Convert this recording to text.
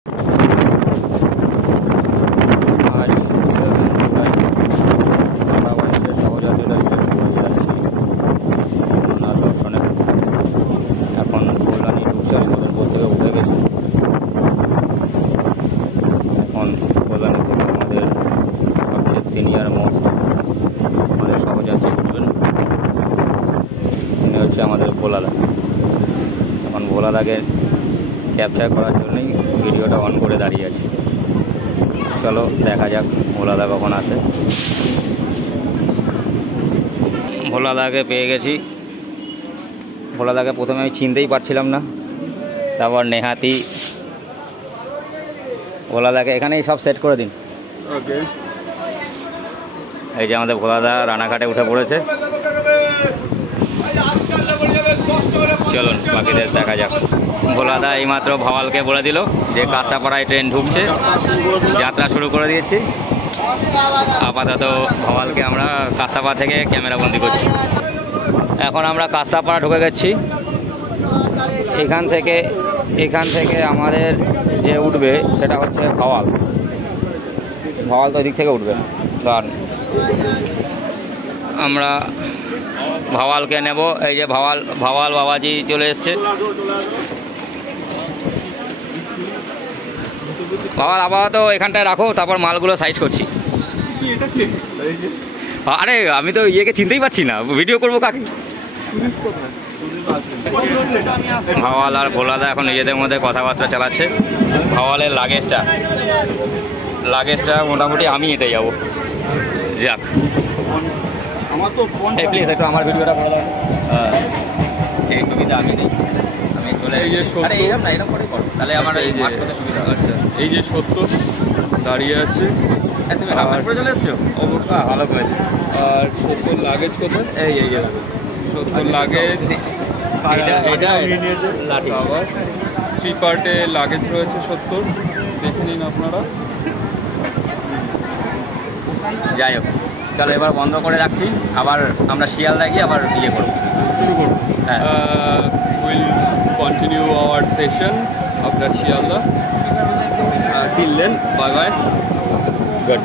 এখন কল্যাণী ঢুকছে, আমাদের বোট থেকে উঠে গেছে। এখন কল্যাণী থেকে আমাদের সবচেয়ে সিনিয়র মোস্ট আমাদের সহযাত্রী উঠবেন, তিনি হচ্ছে আমাদের ভোলাদা। এখন ভোলাদাকে ক্যাপচার করার জন্যই ভিডিওটা অন করে দাঁড়িয়ে আছি। চলো দেখা যাক ভোলাদা কখন আসে। ভোলাদাকে পেয়ে গেছি। ভোলাদাকে প্রথমে আমি চিনতেই পারছিলাম না, তারপর নেহাতি ভোলাদাকে এখানেই সব সেট করে দিন। ওকে, এই যে আমাদের ভোলাদা রানাঘাটে উঠে পড়েছে। চলুন বাকিদের দেখা যাক। ভোলাদা এইমাত্র ভাওয়ালকে বলে দিল যে কাঁসাপাড়ায় ট্রেন ঢুকছে, যাত্রা শুরু করে দিয়েছি। আপাতত ভাওয়ালকে আমরা কাঁসাপাড়া থেকে ক্যামেরাবন্দি করছি। এখন আমরা কাঁসাপাড়া ঢুকে গেছি। এখান থেকে আমাদের যে উঠবে সেটা হচ্ছে ভাওয়াল। ভাওয়াল তো দিক থেকে উঠবে, কারণ আমরা ভাওয়ালকে নেব। এই যে ভাওয়াল বাবাজি চলে এসছে। ভাওয়াল আপাতত এখানটায় রাখো, তারপর মালগুলো সাইজ করছি। আরে আমি তো ইয়েকে চিনতেই পারছি না, ভিডিও করবো কাকে? ভাওয়াল আর ভোলাদা এখন নিজেদের মধ্যে কথাবার্তা চালাচ্ছে। ভাওয়ালের লাগেজটা মোটামুটি আমি এটাই যাবো। যাক, এই প্লিজ একটু আমার ভিডিওটা করে দাও। এই সুবিধা আমি নেই, আমি চলে এরকম না, এরকম করে করো, তাহলে আমার এই মাছ করতে সুবিধা। আচ্ছা, এই যে সত্য দাঁড়িয়ে আছে। তুমি হাফ করে চলে এসছো? অবশ্যই ভালো করেছে। আর সত্যর লাগেজ কোথায়? এই সত্যর লাগেজ এটা লাঠি। আবার 3 পার্টে লাগেজ রয়েছে সত্যর, দেখে নিন আপনারা। যাই হোক, চলো এবার বন্ধ করে রাখছি। আবার আমরা শিয়ালদা গিয়ে আবার ইয়ে করবো, শুরু করবো। হ্যাঁ, will continue our session after Sealdah. Till then, bye bye, good.